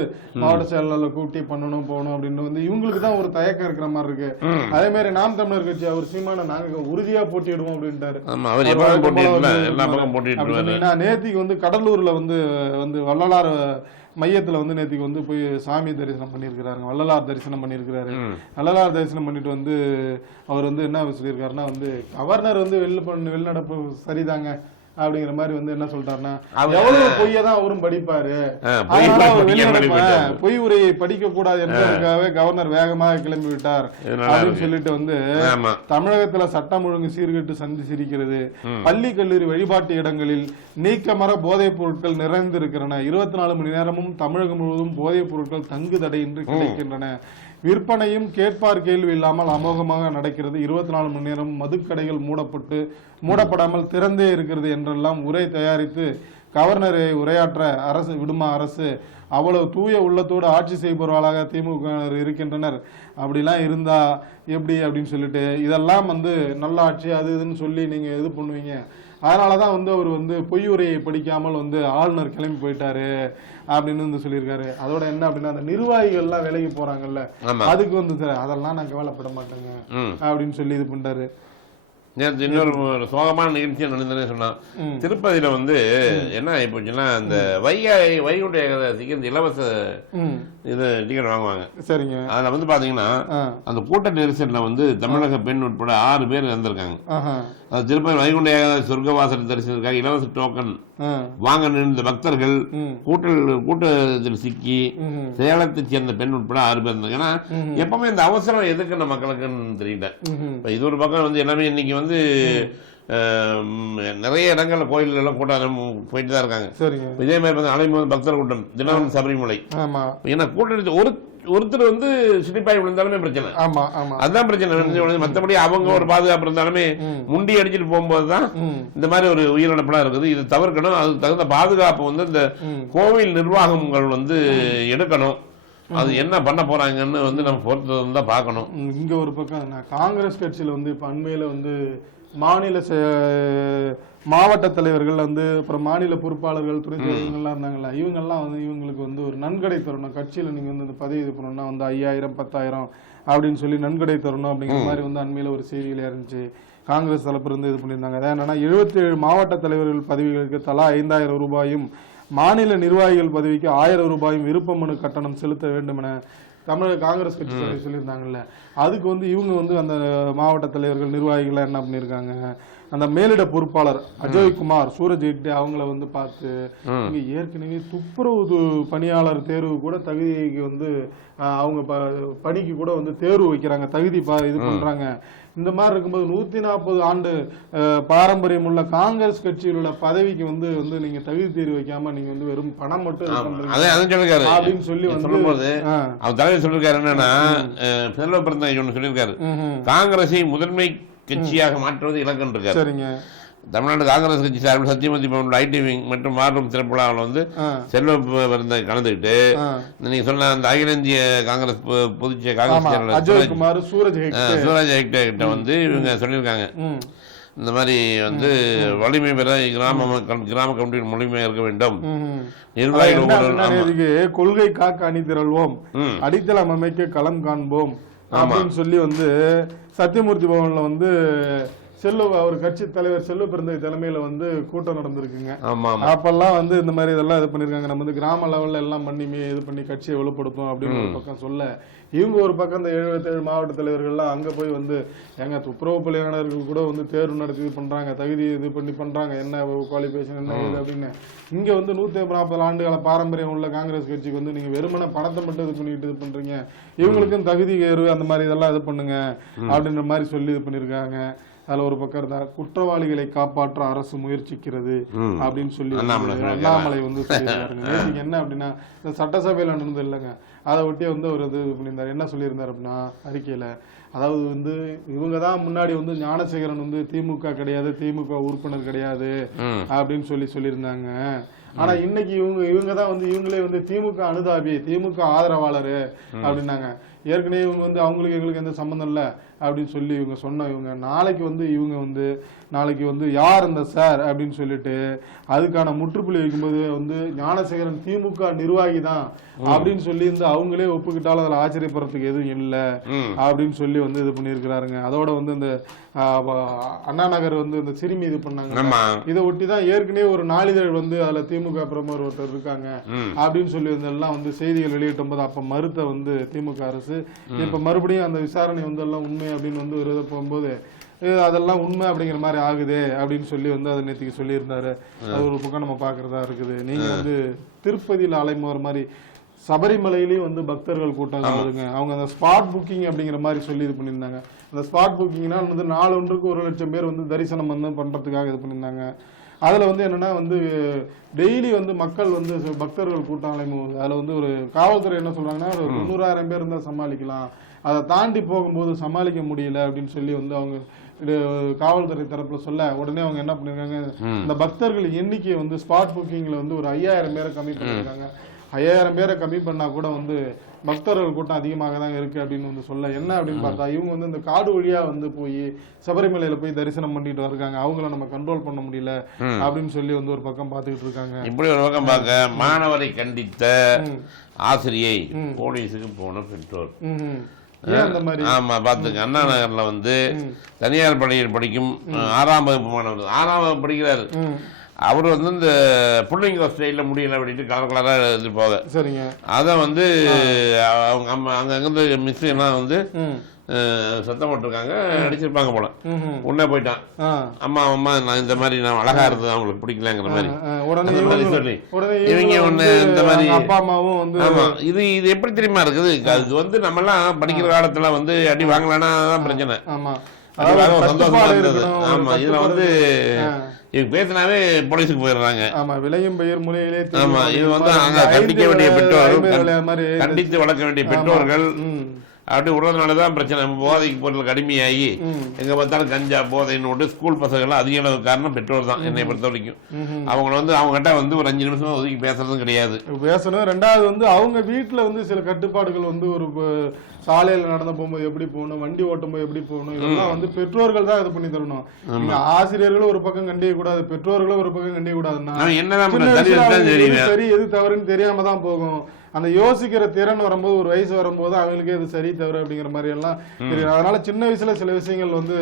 மாவட்ட செயலாளர் கூட்டி பண்ணணும் போகணும் அப்படின்னு வந்து இவங்களுக்கு தான் ஒரு தயக்கம் இருக்கிற மாதிரி இருக்கு. அதே மாதிரி நாம் தமிழர் கட்சி அவர் சீமான நாங்க உறுதியா போட்டிடுவோம் அப்படின்ட்டாரு. நேத்திக்கு வந்து கடலூர்ல வந்து வள்ளலார் மையத்துல வந்து நேற்றுக்கு வந்து போய் சாமி தரிசனம் பண்ணியிருக்கிறாருங்க, வள்ளலார் தரிசனம் பண்ணியிருக்கிறாரு. வள்ளலார் தரிசனம் பண்ணிட்டு வந்து அவர் வந்து என்ன சொல்லியிருக்காருன்னா வந்து கவர்னர் வந்து வெளிநடப்பு சரிதாங்க அப்படிங்கிற மாதிரி வந்து என்ன சொல்றாருன்னா எவ்வளவு பொய்யதான் அவரும் படிப்பாரு, பொய் உரையை படிக்க கூடாது என்பதற்காக கவர்னர் வேகமாக கிளம்பி விட்டார் அப்படின்னு சொல்லிட்டு வந்து தமிழகத்துல சட்டம் ஒழுங்கு சீர்கெட்டு சிரிக்கிறது, பள்ளி கல்லூரி வழிபாட்டு இடங்களில் நீக்கமர போதைப் பொருட்கள் நிறைந்திருக்கின்றன, 24 மணி நேரமும் தமிழகம் முழுவதும் போதைப் பொருட்கள் தங்கு தடையின்றி கிடைக்கின்றன, விற்பனையும் கேட்பார் கேள்வி இல்லாமல் அமோகமாக நடக்கிறது, 24 மணி நேரம் மதுக்கடைகள் மூடப்படாமல் திறந்தே இருக்கிறது என்றெல்லாம் உரை தயாரித்து கவர்னரை உரையாற்ற அரசு விடுமா அரசு, அவ்வளவு தூய உள்ளத்தோடு ஆட்சி செய்பவர்களாக திமுக இருக்கின்றனர், அப்படிலாம் இருந்தா எப்படி அப்படின்னு சொல்லிட்டு இதெல்லாம் வந்து நல்ல ஆட்சி அது இதுன்னு சொல்லி நீங்க இது பண்ணுவீங்க. அதனாலதான் வந்து அவர் வந்து பொய் உரையை படிக்காமல் வந்து ஆளுநர் கிளம்பி போயிட்டாரு அப்படின்னு வந்து சொல்லியிருக்காரு. அதோட என்ன அப்படின்னா அந்த நிர்வாகிகள் எல்லாம் வேலைக்கு போறாங்கல்ல, அதுக்கு வந்து அதெல்லாம் நான் கவலைப்பட மாட்டேங்க அப்படின்னு சொல்லி இது பண்றாரு. நேற்று இன்னொரு சோகமான நிகழ்ச்சியை நடந்ததுன்னு சொன்னான். திருப்பதியில வந்து என்ன ஆகி போச்சுன்னா அந்த வைகுண்ட ஏகாதசிக்கு இந்த இலவச இது டிக்கெட் வாங்குவாங்க. சரிங்க. அதுல வந்து பாத்தீங்கன்னா அந்த கூட்ட நெரிசல்ல வந்து தமிழக பெண் உட்பட 6 பேர் இறந்திருக்காங்க. அது திருப்பதி வைகுண்ட ஏகாதசி சொர்க்கவாசல் தரிசனத்துக்காக இலவச டோக்கன் வாங்க நின்ற பக்தர்கள் கூட்டத்தில் சிக்கி சேலத்தை சேர்ந்த பெண் உட்பட 6 பேர் இருந்தாங்க. ஏன்னா எப்பவுமே இந்த அவசரம் எதுக்குன்னு மக்களுக்குன்னு தெரியல. இது ஒரு பக்கம் வந்து எல்லாமே இன்னைக்கு வந்து நிறைய இடங்கள்ல கோயில் எல்லாம் கூட்டம் போயிட்டு தான் இருக்காங்க. இதே மாதிரி அலைமோது பக்தர் கூட்டம் தினவன் சபரிமலை. ஏன்னா கூட்டம் ஒருத்தர் வந்து சிரிப்பாய் விழுந்தாலுமே பிரச்சனை, அதுதான் பிரச்சனை. மற்றபடி அவங்க ஒரு பாதுகாப்பு இருந்தாலுமே முண்டி அடிச்சுட்டு போகும்போதுதான் இந்த மாதிரி ஒரு உயிரிழப்பெல்லாம் இருக்குது. இது தவிர்க்கணும். அதுக்கு தகுந்த பாதுகாப்பு வந்து இந்த கோவில் நிர்வாகங்கள் வந்து எடுக்கணும். அது என்ன பண்ண போறாங்கன்னு வந்து நம்ம பொறுத்து தான் பார்க்கணும். இங்க ஒரு பக்கம் காங்கிரஸ் கட்சியில வந்து இப்ப அண்மையில வந்து மாவட்ட தலைவர்கள் வந்து அப்புறம் மாநில பொறுப்பாளர்கள் துணை தலைவர்கள்லாம் இருந்தாங்கல்ல, இவங்கெல்லாம் வந்து இவங்களுக்கு வந்து ஒரு நன்கொடை தரணும், கட்சியில நீங்க வந்து இந்த பதவி இது பண்ணணும்னா வந்து 5000 10,000 அப்படின்னு சொல்லி நன்கொடை தரணும் அப்படிங்கிற மாதிரி வந்து அண்மையில ஒரு செய்தியில இருந்துச்சு. காங்கிரஸ் தரப்பு இருந்து இது பண்ணியிருந்தாங்க. அதான் என்னன்னா 77 மாவட்ட தலைவர்கள் பதவிகளுக்கு தலா 5000 ரூபாயும் மாநில நிர்வாகிகள் பதவிக்கு 1000 ரூபாயும் விருப்ப மனு கட்டணம் செலுத்த வேண்டும் என தமிழக காங்கிரஸ் கட்சி சொல்லியிருந்தாங்கல்ல. அதுக்கு வந்து இவங்க வந்து அந்த மாவட்ட தலைவர்கள் நிர்வாகிகள் என்ன பண்ணியிருக்காங்க, அந்த மேலிட பொறுப்பாளர் அஜய்குமார் சூரஜ் ஹெக்டே அவங்கள வந்து பார்த்து இங்க ஏற்கனவே துப்புரவு பணியாளர் தேர்வு கூட தகுதிக்கு வந்து அவங்க பணிக்கு கூட வந்து தேர்வு வைக்கிறாங்க, தகுதி இது பண்றாங்க. இந்த மாதிரி இருக்கும்போது 140 ஆண்டு பாரம்பரியம் உள்ள காங்கிரஸ் கட்சியில் உள்ள பதவிக்கு வந்து வந்து நீங்க தகுதி தேர்வு வைக்காம நீங்க வந்து வெறும் பணம் மட்டும் அப்படின்னு சொல்லி வந்து அவர் தலைவர் சொல்லிருக்காரு. என்னன்னா செல்வ பிறந்தநாயகி சொல்லியிருக்காரு, காங்கிரஸை முதன்மை கட்சியாக மாற்றுவது இலக்கணம் இருக்காரு. சரிங்க. தமிழ்நாடு காங்கிரஸ் கட்சி சார்பில் சத்தியமூர்த்தி பவனோட ஐடி விங் மற்றும் மாறும் சிறப்புலாவில் வந்து செல்வ பிறந்த கலந்துக்கிட்டு நீங்க சொன்ன அந்த அகில இந்திய காங்கிரஸ் பொதுச் காங்கிரஸ் சூரஜ் ஹெக்டே கிட்ட வந்து இவங்க சொல்லியிருக்காங்க, இந்த மாதிரி வந்து வலிமை பெற கிராம கமிட்டியின் முழுமை இருக்க வேண்டும், நிர்வாகிகள் கொள்கை காக்க அணி திரள்வோம், அடித்தளம் அமைக்க களம் காண்போம் அப்படின்னு சொல்லி வந்து சத்தியமூர்த்தி பவன்ல வந்து அவர் கட்சி தலைவர் செல்வ பிறந்த தலைமையில வந்து கூட்டம் நடந்திருக்குங்க. அப்பெல்லாம் வந்து இந்த மாதிரி இதெல்லாம் இது பண்ணிருக்காங்க. நம்ம வந்து கிராம லெவல்ல எல்லாம் பண்ணி இது பண்ணி கட்சியை வலுப்படுத்தும் அப்படின்னு ஒரு பக்கம் சொல்ல, இவங்க ஒரு பக்கம் இந்த 77 மாவட்ட தலைவர்கள்லாம் அங்க போய் வந்து எங்க துப்புரவு பணியாளர்கள் கூட வந்து தேர்வு நடத்தி இது பண்றாங்க, தகுதி இது பண்ணி பண்றாங்க, என்ன குவாலிஃபிகேஷன் என்ன இது அப்படின்னு. இங்க வந்து 140 ஆண்டுகால பாரம்பரியம் உள்ள காங்கிரஸ் கட்சிக்கு வந்து நீங்க வெறுமன பணத்தை மட்டும் இது பண்ணிட்டு இது பண்றீங்க, இவங்களுக்கும் தகுதி ஏறு அந்த மாதிரி இதெல்லாம் இது பண்ணுங்க அப்படின்ற மாதிரி சொல்லி இது பண்ணிருக்காங்க. அதுல ஒரு பக்கம் இருந்தா குற்றவாளிகளை காப்பாற்ற அரசு முயற்சிக்கிறது அப்படின்னு சொல்லி அண்ணாமலை வந்து சொல்லியிருக்காருங்க. என்ன அப்படின்னா இந்த சட்டசபையில நடந்தது இல்லைங்க, அதை ஒட்டி வந்து ஒரு இது பண்ணியிருந்தாரு. என்ன சொல்லியிருந்தாரு அப்படின்னா அறிக்கையில, அதாவது வந்து இவங்க தான் முன்னாடி வந்து ஞானசேகரன் வந்து திமுக கிடையாது, திமுக உறுப்பினர் கிடையாது அப்படின்னு சொல்லியிருந்தாங்க. ஆனா இன்னைக்கு இவங்க தான் வந்து இவங்களே வந்து திமுக அனுதாபி, திமுக ஆதரவாளர் அப்படின்னாங்க. ஏற்கனவே இவங்க வந்து அவங்களுக்கு எங்களுக்கு எந்த சம்பந்தம் இல்லை அப்படின்னு சொல்லி இவங்க சொன்ன இவங்க நாளைக்கு வந்து யார் அந்த சார் அப்படின்னு சொல்லிட்டு அதுக்கான முற்றுப்புள்ளி வைக்கும்போது வந்து ஞானசேகரன் திமுக நிர்வாகி தான் அப்படின்னு சொல்லி இந்த அவங்களே ஒப்புக்கிட்டாலும் அதுல ஆச்சரியப்படுறதுக்கு எதுவும் இல்லை அப்படின்னு சொல்லி வந்து இது பண்ணியிருக்கிறாருங்க. அதோட வந்து இந்த அண்ணா நகர் வந்து இந்த சிறுமி இது பண்ணாங்க. இதை ஒட்டி தான் ஏற்கனவே ஒரு நாளிதழ் வந்து அதுல திமுக பிரமுகர் ஒருத்தர் இருக்காங்க அப்படின்னு சொல்லி வந்து எல்லாம் வந்து செய்திகள் வெளியிட்டும் போது அப்ப மறுத்த வந்து திமுக அரசு இப்ப மறுபடியும் அந்த விசாரணை வந்து எல்லாம் உண்மை அப்படின்னு வந்து ஒரு இதை போகும்போது அதெல்லாம் உண்மை அப்படிங்கிற மாதிரி ஆகுது அப்படின்னு சொல்லி வந்து அதை நேற்றுக்கு சொல்லியிருந்தாரு. அது ஒரு பக்கம் நம்ம பாக்குறதா இருக்குது. நீங்க வந்து திருப்பதியில அலைமுறை மாதிரி சபரிமலையிலயும் வந்து பக்தர்கள் கூட்டம் இருக்குதுங்க. அவங்க அந்த ஸ்பாட் புக்கிங் அப்படிங்கிற மாதிரி சொல்லி இது பண்ணியிருந்தாங்க. அந்த ஸ்பாட் புக்கிங்னா வந்து 4 ஒன்றுக்கு 1 லட்சம் பேர் வந்து தரிசனம் வந்து பண்றதுக்காக இது பண்ணியிருந்தாங்க. அதுல வந்து என்னன்னா வந்து டெய்லி வந்து மக்கள் வந்து பக்தர்கள் கூட்டம் அலைமுறை அதுல வந்து ஒரு காவல்துறை என்ன சொல்றாங்கன்னா ஒரு 90,000 பேர் இருந்தா சமாளிக்கலாம், அதை தாண்டி போகும்போது சமாளிக்க முடியல அப்படின்னு சொல்லி வந்து அவங்க காவல்துறை தரப்புல சொல்ல உடனே அவங்க என்ன பண்ணிருக்காங்க, இந்த பக்தர்கள் எண்ணிக்கையை வந்து ஸ்பாட் புக்கிங்ல வந்து ஒரு 5,000 பேரை கம்மி பண்ணிருக்காங்க. 5,000 பேரை கம்மி பண்ணா கூட வந்து பக்தர்கள் கூட்டம் அதிகமாக தான் இருக்கு அப்படின்னு வந்து சொல்ல என்ன அப்படின்னு பார்த்தா இவங்க வந்து இந்த காடு வழியா வந்து போய் சபரிமலையில போய் தரிசனம் பண்ணிட்டு இருக்காங்க, அவங்கள நம்ம கண்ட்ரோல் பண்ண முடியல அப்படின்னு சொல்லி வந்து ஒரு பக்கம் பார்த்துக்கிட்டு இருக்காங்க. இப்படி ஒரு பக்கம் பார்க்க மாணவரை கண்டித்த ஆசிரியை போலீஸுக்கு போன பெற்றோர் ஆமா பாத்துங்க. அண்ணா நகர்ல வந்து தனியார் பள்ளியில் படிக்கும் 6ஆம் வகுப்பு மாணவர் 6ஆம் வகுப்பு படிக்கிறாரு. அவர் வந்து இந்த புள்ளிங்க ஸ்டைல முடியல அப்படின்ட்டு கலர் கலரா இது போக சரிங்க. அதை வந்து அவங்க அங்கிருந்து மிஸ் எல்லாம் வந்து சத்தம் போட்டிருக்காங்க, அடிச்சிருப்பாங்க போல. உடனே போயிட்டான், அம்மா அம்மா நான் இந்த மாதிரி நான் அழகா இருந்தது அவங்களுக்கு பிடிக்கலங்கிற மாதிரி சொல்லி இவங்க ஒண்ணு இந்த மாதிரி அப்பா அம்மாவும் வந்து ஆமா. இது இது எப்படி தெரியுமா இருக்குது, அது வந்து நம்ம எல்லாம் படிக்கிற காலத்துல வந்து அடி வாங்கலன்னா தான் பிரச்சனை. சந்தோஷமா இருந்தது. ஆமா இதுல வந்து இவங்க பேசினாவே போலீஸுக்கு போயிடுறாங்க. ஆமா விலையும் பெயர் முறையிலே. ஆமா இது வந்து அங்க கண்டிக்க வேண்டிய பெற்றோர்கள், கண்டித்து வளர்க்க வேண்டிய பெற்றோர்கள் அப்படி விடுறதுனாலதான் பிரச்சனை. போதைக்கு பொருளுக்கு அடிமையாகி எங்க பார்த்தாலும் கஞ்சா போதைன்னு விட்டு ஸ்கூல் பசங்கள்லாம் அதிக அளவு காரணம் பெற்றோர் தான் என்னை பொறுத்த வரைக்கும். அவங்க வந்து அவங்க கிட்ட வந்து ஒரு 5 நிமிஷம் ஒதுக்கி பேசுறதும் கிடையாது. பேசணும். ரெண்டாவது வந்து அவங்க வீட்டுல வந்து சில கட்டுப்பாடுகள் வந்து ஒரு சாலையில நடந்து போகும்போது எப்படி போகணும், வண்டி ஓட்டும் போது எப்படி போகணும், இதெல்லாம் வந்து பெற்றோர்கள் தான் இது பண்ணி தரணும். ஆசிரியர்களும் ஒரு பக்கம் கண்டிக்க கூடாது, பெற்றோர்களும் ஒரு பக்கம் கண்டிக்க கூடாதுன்னா சரி எது தவறுன்னு தெரியாம தான் போகும். அந்த யோசிக்கிற திறன் வரும்போது ஒரு வயசு வரும்போது அவங்களுக்கு அது சரி தவறு அப்படிங்கிற மாதிரி எல்லாம் தெரியும். அதனால சின்ன வயசுல சில விஷயங்கள் வந்து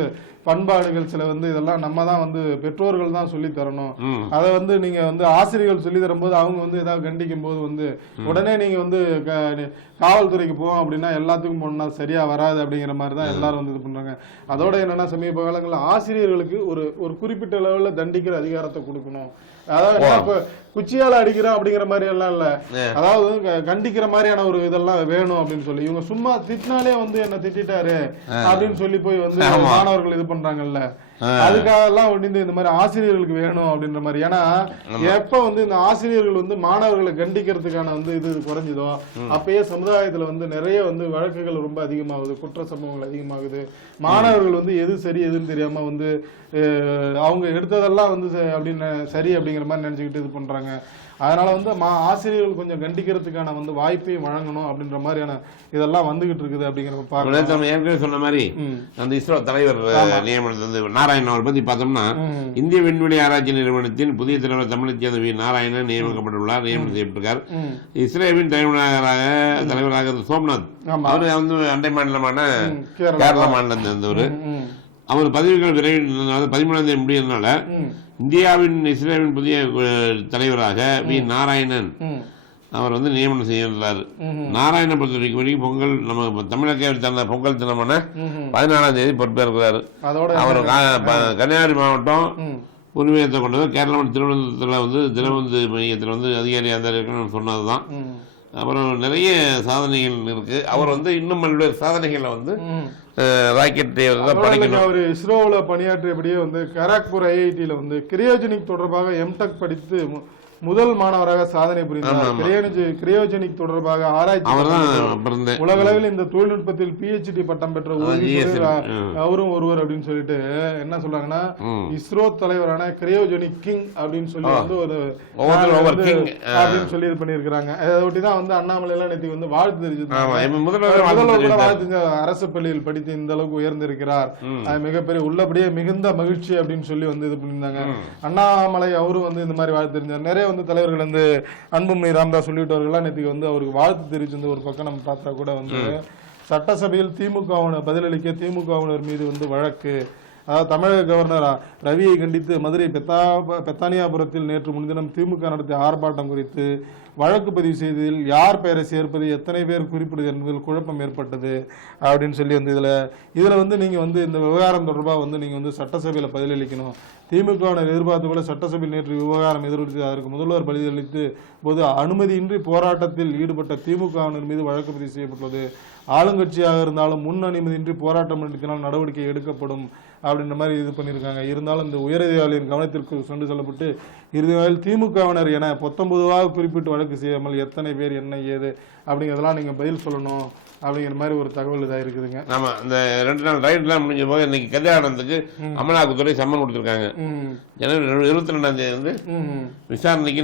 பண்பாடுகள் சில வந்து இதெல்லாம் நம்ம தான் வந்து பெற்றோர்கள் தான் சொல்லி தரணும். அதை வந்து நீங்க வந்து ஆசிரியர்கள் சொல்லி தரும்போது அவங்க வந்து ஏதாவது கண்டிக்கும் போது வந்து உடனே நீங்க வந்து காவல்துறைக்கு போவோம் அப்படின்னா எல்லாத்துக்கும் போனா சரியா வராது அப்படிங்கிற மாதிரி தான் எல்லாரும் வந்து இது பண்றாங்க. அதோட என்னன்னா சமீப காலங்களில் ஆசிரியர்களுக்கு ஒரு குறிப்பிட்ட லெவல்ல தண்டிக்கிற அதிகாரத்தை கொடுக்கணும். அதாவது குச்சியால அடிக்கிறோம் அப்படிங்கிற மாதிரி எல்லாம் இல்ல, அதாவது கண்டிக்கிற மாதிரியான ஒரு இதெல்லாம் வேணும் அப்படின்னு சொல்லி இவங்க சும்மா திட்டினாலே வந்து என்ன திட்டாரு அப்படின்னு சொல்லி போய் வந்து மாணவர்கள் இது பண்றாங்கல்ல, அதுக்காக எல்லாம் ஒடிந்து இந்த மாதிரி ஆசிரியர்களுக்கு வேணும் அப்படின்ற மாதிரி. ஏன்னா எப்ப வந்து இந்த ஆசிரியர்கள் வந்து மாணவர்களை கண்டிக்கிறதுக்கான வந்து இது குறைஞ்சதோ அப்பயே சமுதாயத்துல வந்து நிறைய வந்து வழக்குகள் ரொம்ப அதிகமாகுது, குற்ற சம்பவங்கள் அதிகமாகுது. மாணவர்கள் வந்து எது சரி எதுன்னு தெரியாம வந்து அவங்க எடுத்ததெல்லாம் வந்து அப்படின்னு சரி அப்படிங்கிற மாதிரி நினைச்சுக்கிட்டு இது பண்றாங்க. அதனால வந்து ஆசிரியர்கள் கொஞ்சம் கண்டிக்கிறதுக்கான வந்து வாய்ப்பையும் வழங்கணும் அப்படின்ற மாதிரியான இதெல்லாம் வந்துகிட்டு இருக்குது அப்படிங்கிற ஏற்கனவே சொன்ன மாதிரி அந்த இஸ்ரோ தலைவர் நியமனத்தை வந்து நாராயணன் அவரை பத்தி பார்த்தோம்னா இந்திய விண்வெளி ஆராய்ச்சி நிறுவனத்தின் புதிய தலைவர் தமிழை சேர்ந்த வி நாராயணன் நியமிக்கப்பட்டுள்ளார், நியமனம் செய்யப்பட்டிருக்கார். இஸ்ரேவின் தலைவராக சோம்நாத் அவரு வந்து அண்டை மாநிலமான கேரள மாநிலத்தை சேர்ந்தவர். அவர் பதவிகள் விரைவில் 13ஆம் தேதி முடியறதுனால இந்தியாவின் இஸ்ரேலின் புதிய தலைவராக வி நாராயணன் அவர் வந்து நியமனம் செய்யறாரு. நாராயணன் பொறுத்த வரைக்கும் பொங்கல் நம்ம தமிழக தந்த பொங்கல் தினமான 14ஆம் தேதி பொறுப்பேற்கிறாரு. அவர் கன்னியாகுமரி மாவட்டம் உரிமையத்தை கொண்டவர். கேரள திருவனந்தபுரத்தில் வந்து தினபந்து மையத்தில் வந்து அதிகாரியாக இருந்தார் இருக்கணும்னு சொன்னதுதான். அப்புறம் நிறைய சாதனைகள் இருக்கு. அவர் வந்து இன்னும் பல்வேறு சாதனைகளை வந்து ராக்கெட் அவர் இஸ்ரோல பணியாற்றியபடியே வந்து கராக்பூர் ஐஐடியில வந்து கிரையோஜெனிக் தொடர்பாக எம்டெக் படித்து முதல் மாணவராக சாதனை புரிந்தார். கிரையோஜெனிக் தொடர்பாக ஆராய்ச்சி உலகளவில் இந்த தொழில்நுட்பத்தில் PhD பட்டம் பெற்ற அவரும் ஒருவர் அப்படின்னு சொல்லிட்டு என்ன சொல்றாங்கன்னா இஸ்ரோ தலைவரான கிரையோஜெனிக் கிங் அப்படின்னு சொல்லி வந்து ஒரு அப்படின்னு சொல்லி இது பண்ணிருக்காங்க. அதை ஒட்டிதான் வந்து அண்ணாமலை எல்லாம் நேற்று வந்து வாழ்த்து தெரிவிச்சு அரசு பள்ளியில் படித்து இந்த அளவுக்கு உயர்ந்திருக்கிறார், அது மிகப்பெரிய உள்ளபடியே மிகுந்த மகிழ்ச்சி அப்படின்னு சொல்லி வந்து இது பண்ணியிருந்தாங்க. அண்ணாமலை அவரும் வந்து இந்த மாதிரி வாழ்த்து தெரிஞ்சார். நிறைய வந்து தலைவர்கள் வந்து அன்புமணி ராமதாஸ் உள்ளிட்டவர்கள்லாம் நேற்றுக்கு வந்து அவருக்கு வாழ்த்து தெரிவிச்சிருந்த ஒரு பக்கம் நம்ம பார்த்தா கூட வந்து சட்டசபையில் திமுகவினர் பதிலளிக்க திமுகவினர் மீது வந்து வழக்கு. அதாவது தமிழக கவர்னர் ரவியை கண்டித்து மதுரை பெத்தானியாபுரத்தில் நேற்று முன்தினம் திமுக நடத்திய ஆர்ப்பாட்டம் குறித்து வழக்கு பதிவு செய்ததில் யார் பெயரை சேர்ப்பது, எத்தனை பேர் குறிப்பிடுவது என்பதில் குழப்பம் ஏற்பட்டது அப்படின்னு சொல்லி வந்து இதில் வந்து நீங்கள் வந்து இந்த விவகாரம் தொடர்பாக வந்து நீங்கள் வந்து சட்டசபையில் பதிலளிக்கணும். திமுகவினர் எதிர்பார்த்து போல சட்டசபையில் நேற்று விவகாரம் எதிர்த்து அதற்கு முதல்வர் பதிலளித்து போது அனுமதியின்றி போராட்டத்தில் ஈடுபட்ட திமுகவினர் மீது வழக்கு பதிவு செய்யப்பட்டுள்ளது. ஆளுங்கட்சியாக இருந்தாலும் முன் அனுமதியின்றி போராட்டம் நடத்தினால் நடவடிக்கை எடுக்கப்படும் அப்படின்ற மாதிரி இது பண்ணியிருக்காங்க. இருந்தாலும் இந்த உயரதிகாரிகளின் கவனத்திற்கு கொண்டு செல்லப்பட்டு இறுதியில் திமுகவினர் என 19 குறிப்பிட்டு வழக்கு செய்யாமல் எத்தனை பேர் என்ன ஏது அப்படிங்கிறதெல்லாம் நீங்கள் பதில் சொல்லணும் அப்படிங்கிற மாதிரி ஒரு தகவல் இதாக இருக்குதுங்க. ஆமா, இந்த 2 நாள் ரைட்லாம் முடிஞ்ச போது இன்னைக்கு கல்யாணத்துக்கு அமலாக்கத்துறை சம்மன் கொடுத்துருக்காங்க. ஜனவரி 22 வந்து விசாரணைக்கு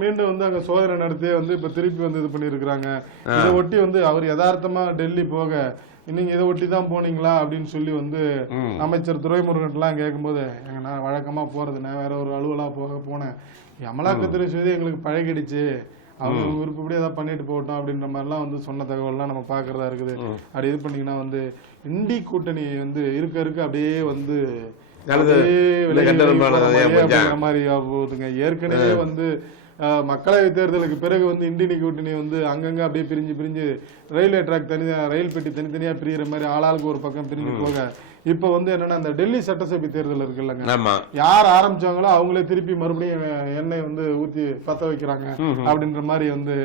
மீண்டும் வந்து அங்க சோதனை நடத்தி வந்து இப்ப திருப்பி வந்து இது பண்ணிருக்காங்க. இதை ஒட்டி வந்து அவர் யதார்த்தமா டெல்லி போக நீங்க இதை ஒட்டி தான் போனீங்களா அப்படின்னு சொல்லி வந்து அமைச்சர் துரைமுருகன் எல்லாம் கேட்கும்போது நான் வழக்கமா போறது, நான் வேற ஒரு அலுவலா போனேன், அமலாக்கத்துறை செய்து எங்களுக்கு பழகிடுச்சு, அவங்க விருப்பப்படி ஏதாவது பண்ணிட்டு போகட்டும் அப்படின்ற மாதிரிலாம் வந்து சொன்ன தகவல்லாம் நம்ம பாக்குறதா இருக்குது. அப்படி இது பண்ணீங்கன்னா வந்து இண்டி கூட்டணி வந்து இருக்க அப்படியே வந்து மாதிரி போகுதுங்க. ஏற்கனவே வந்து மக்களவை தேர்தலுக்கு பிறகு வந்து இண்டியன் கூட்டணி வந்து அங்கங்க அப்படியே பிரிஞ்சு ரயில்வே ட்ராக் தனியா ரயில் பெட்டி தனித்தனியா பிரிகிற மாதிரி ஆளாளுக்கு ஒரு பக்கம் பிரிஞ்சு போக இப்ப வந்து என்னன்னா இந்த டெல்லி சட்டசபை தேர்தல் இருக்குல்லங்க, யார் ஆரம்பிச்சாங்களோ அவங்களே திருப்பி மறுபடியும் எண்ணெய் வந்து ஊத்தி பத்த வைக்கிறாங்க அப்படின்ற மாதிரி வந்து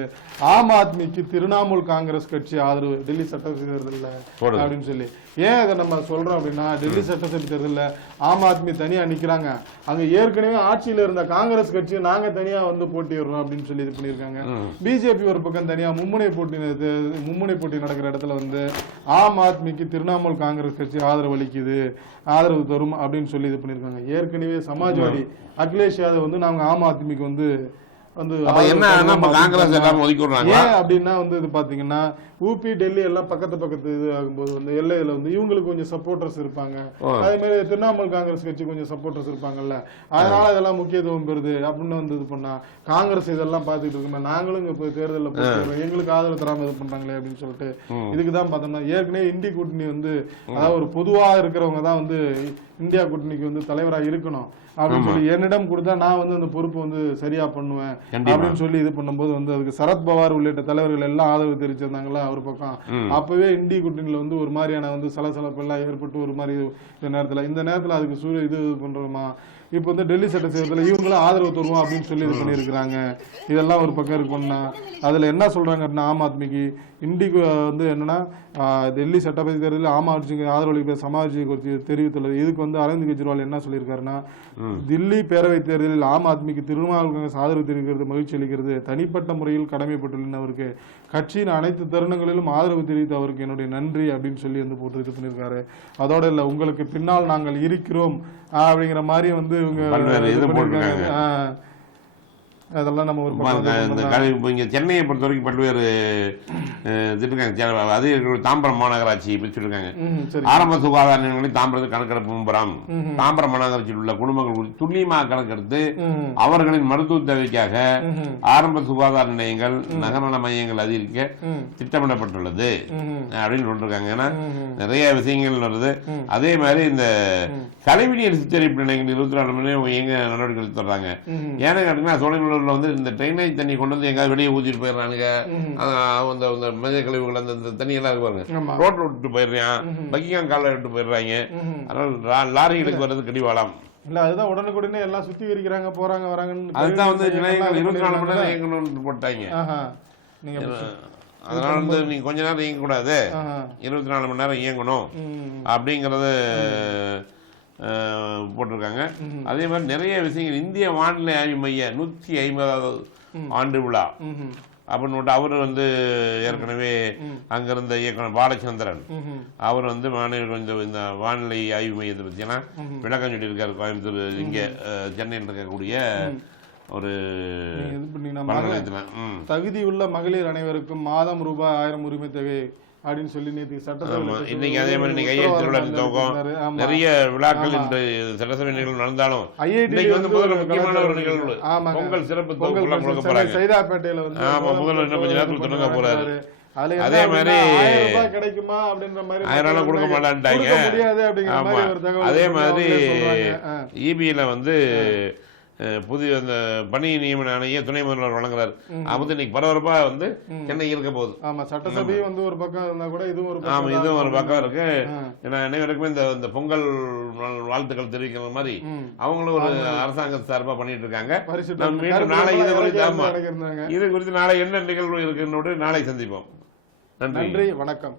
ஆம் ஆத்மிக்கு திரிணாமுல் காங்கிரஸ் கட்சி ஆதரவு டெல்லி சட்டசபை தேர்தலில் அப்படின்னு சொல்லி. ஏன் இதை நம்ம சொல்றோம் அப்படின்னா டெல்லி சட்டசபை தேர்தலில் ஆம் ஆத்மி தனியா நிக்கிறாங்க, அங்க ஏற்கனவே ஆட்சியில இருந்த காங்கிரஸ் கட்சி நாங்க தனியா வந்து போட்டிடுறோம் அப்படின்னு சொல்லி இது பண்ணிருக்காங்க. பிஜேபி ஒரு பக்கம் தனியா மும்முனை போட்டி நடக்கிற இடத்துல வந்து ஆம் ஆத்மிக்கு திரிணாமுல் காங்கிரஸ் கட்சி ஆதரவு தரும் அப்படின்னு சொல்லி இது பண்ணிருக்காங்க. ஏற்கனவே சமாஜ்வாடி அகிலேஷ் யாதவ் வந்து நாங்க ஆம் ஆத்மிக்கு வந்து அப்படின்னா வந்து இது பாத்தீங்கன்னா ஊபி டெல்லி எல்லாம் பக்கத்து இது ஆகும்போது வந்து எல்லையில வந்து இவங்களுக்கு கொஞ்சம் சப்போர்டர்ஸ் இருப்பாங்க, அதே மாதிரி திரிணாமுல் காங்கிரஸ் கட்சி கொஞ்சம் சப்போர்டர்ஸ் இருப்பாங்கல்ல, அதனால இதெல்லாம் முக்கியத்துவம் பெறுது அப்படின்னு வந்து இது பண்ணா காங்கிரஸ் இதெல்லாம் பாத்துக்கிட்டு இருக்கோம், நாங்களும் இங்க தேர்தலில் போய் எங்களுக்கு ஆதரவு தராம இது பண்றாங்களே அப்படின்னு சொல்லிட்டு இதுக்குதான் பார்த்தோம்னா ஏற்கனவே இந்திய கூட்டணி வந்து அதாவது ஒரு பொதுவா இருக்கிறவங்க தான் வந்து இந்தியா கூட்டணிக்கு வந்து தலைவராக இருக்கணும் அப்படின்னு சொல்லி என்னிடம் கொடுத்தா நான் வந்து அந்த பொறுப்பு வந்து சரியா பண்ணுவேன் அப்படின்னு சொல்லி இது பண்ணும்போது வந்து அதுக்கு சரத்பவார் உள்ளிட்ட தலைவர்கள் எல்லாம் ஆதரவு தெரிவிச்சிருந்தாங்களா ஒரு பக்கம். அப்பவே இந்திய கூட்டணியில வந்து ஒரு மாதிரியான வந்து சலசலப்பு எல்லாம் ஏற்பட்டு ஒரு மாதிரி இந்த நேரத்துல அதுக்கு இது பண்றோமா இப்ப வந்து டெல்லி சட்டசபையில இவங்களும் ஆதரவு தருவோம் அப்படின்னு சொல்லி இது பண்ணிருக்கிறாங்க. இதெல்லாம் ஒரு பக்கம் இருக்கும்னா அதுல என்ன சொல்றாங்க அப்படின்னா ஆம் ஆத்மிக்கு இண்டிக்கு வந்து என்னன்னா டெல்லி சட்டசபை தேர்தலில் ஆம் ஆட்சிக்கு ஆதரவு சமாஜ்வாதி குறித்து தெரிவித்துள்ளது. இதுக்கு வந்து அரவிந்த் கெஜ்ரிவால் என்ன சொல்லியிருக்காருன்னா தில்லி பேரவை தேர்தலில் ஆம் ஆத்மிக்கு திரிணாமுல் காங்கிரஸ் ஆதரவு தெரிவிக்கிறது மகிழ்ச்சி அளிக்கிறது, தனிப்பட்ட முறையில் கடமைப்பட்டுள்ளன அவருக்கு, கட்சியின் அனைத்து தருணங்களிலும் ஆதரவு தெரிவித்து அவருக்கு என்னுடைய நன்றி அப்படின்னு சொல்லி வந்து போட்டு இது பண்ணியிருக்காரு. அதோட இல்ல உங்களுக்கு பின்னால் நாங்கள் இருக்கிறோம் அப்படிங்கிற மாதிரி வந்து இவங்க அதெல்லாம் நம்ம ஒரு இங்க சென்னையை பொறுத்த வரைக்கும் பல்வேறு திட்டிருக்காங்க. அது தாம்பரம் மாநகராட்சி சொல்லிருக்காங்க. ஆரம்ப சுகாதார நிலையங்களில் தாம்பரத்தில் கணக்கெடுப்பு மும்பரம் தாம்பரம் மாநகராட்சியில் உள்ள குடும்பங்கள் துல்லியமாக கணக்கெடுத்து அவர்களின் மருத்துவ தேவைக்காக ஆரம்ப சுகாதார நிலையங்கள் நகர்நல மையங்கள் அதிகரிக்க திட்டமிடப்பட்டுள்ளது அப்படின்னு சொல்லிருக்காங்க. ஏன்னா நிறைய விஷயங்கள் வருது. அதே மாதிரி இந்த கலைவினியர் சித்தரிப்பு நிலையங்கள் 24 மணி நேரம் எங்க நடவடிக்கை எடுத்து வர்றாங்க. ஏன்னா கேட்டீங்கன்னா சோழநல்லூர்ல வந்து இந்த ட்ரைனேஜ் தண்ணி கொண்டு வந்து எங்காவது வெளியே ஊத்திட்டு போயிடுறானுங்க. அந்த மனித கழிவுகள் அந்த தண்ணி எல்லாம் இருப்பாங்க ரோட்ல விட்டு போயிடுறான், பக்கிங்காம் கால விட்டு போயிடுறாங்க. அதனால லாரிகளுக்கு வர்றது கடிவாளம் இல்ல. அதுதான் உடனுக்குடனே எல்லாம் சுத்திகரிக்கிறாங்க போறாங்க வராங்கன்னு. அதுதான் வந்து நிலையங்கள் 24 மணி நேரம் இயங்கணும்னு போட்டாங்க. அதனால வந்து நீங்க கொஞ்ச நேரம் இயங்க கூடாது, 24 மணி நேரம் இயங்கணும் அப்படிங்கறது போட்டிருக்காங்க. அதே மாதிரி நிறைய விஷயங்கள் இந்திய வானிலை ஆய்வு மைய 150வது ஆண்டு விழா அப்படின்னு அவர் வந்து ஏற்கனவே அங்கிருந்த இயக்குனர் பாலச்சந்திரன் அவர் வந்து இந்த வானிலை ஆய்வு மையத்தை பற்றியெல்லாம் விளக்கம் சொல்லியிருக்காரு. கோயம்புத்தூர் இங்க சென்னையில் இருக்கக்கூடிய ஒரு தகுதி உள்ள மகளிர் அனைவருக்கும் மாதம் ரூபாய் 1000 உரிமை தொகை அப்படின்னு சொல்லி நேற்று ஆமா சட்டசபையில் இன்னைக்கு அதே மாதிரி இன்னைக்கு ஐஐடி திருவிழா துவக்கம் நிறைய விழாக்கள் இன்று சட்டசபை நிகழ்வு நடந்தாலும் இன்னைக்கு வந்து முதல்ல முக்கியமான ஒரு நிகழ்வு பொங்கல் சிறப்பு தொகுப்புலாம் கொடுக்க போறாங்க சைதாப்பேட்டையில வந்து ஆமா முதல்ல இன்னும் கொஞ்ச நேரத்தில் தொடங்க போறாரு அதே மாதிரி 1000 ரூபாய் கிடைக்குமா அப்படின்ற மாதிரி 1000 ரூபாய் கொடுக்க மாட்டான்ட்டாங்க முடியாது அப்படிங்கிற மாதிரி ஒரு தகவல் அதே மாதிரி இபில வந்து புதிய அந்த பணி நியமன ஆணைய துணை முதல்வர் வழங்குறாரு அது இன்னைக்கு பரபரப்பா வந்து சென்னை இருக்க போகுது ஆமா சட்டசபையும் வந்து ஒரு பக்கம் இருந்தா கூட இதுவும் ஒரு பக்கம் ஆமா இதுவும் ஒரு பக்கம் இருக்கு ஏன்னா அனைவருக்குமே இந்த பொங்கல் வாழ்த்துக்கள் தெரிவிக்கிற மாதிரி அவங்களும் ஒரு அரசாங்க சார்பா பண்ணிட்டு இருக்காங்க மீண்டும் நாளை இது குறித்து நாளை என்ன நிகழ்வு இருக்குன்னு நாளை சந்திப்போம். நன்றி, வணக்கம்.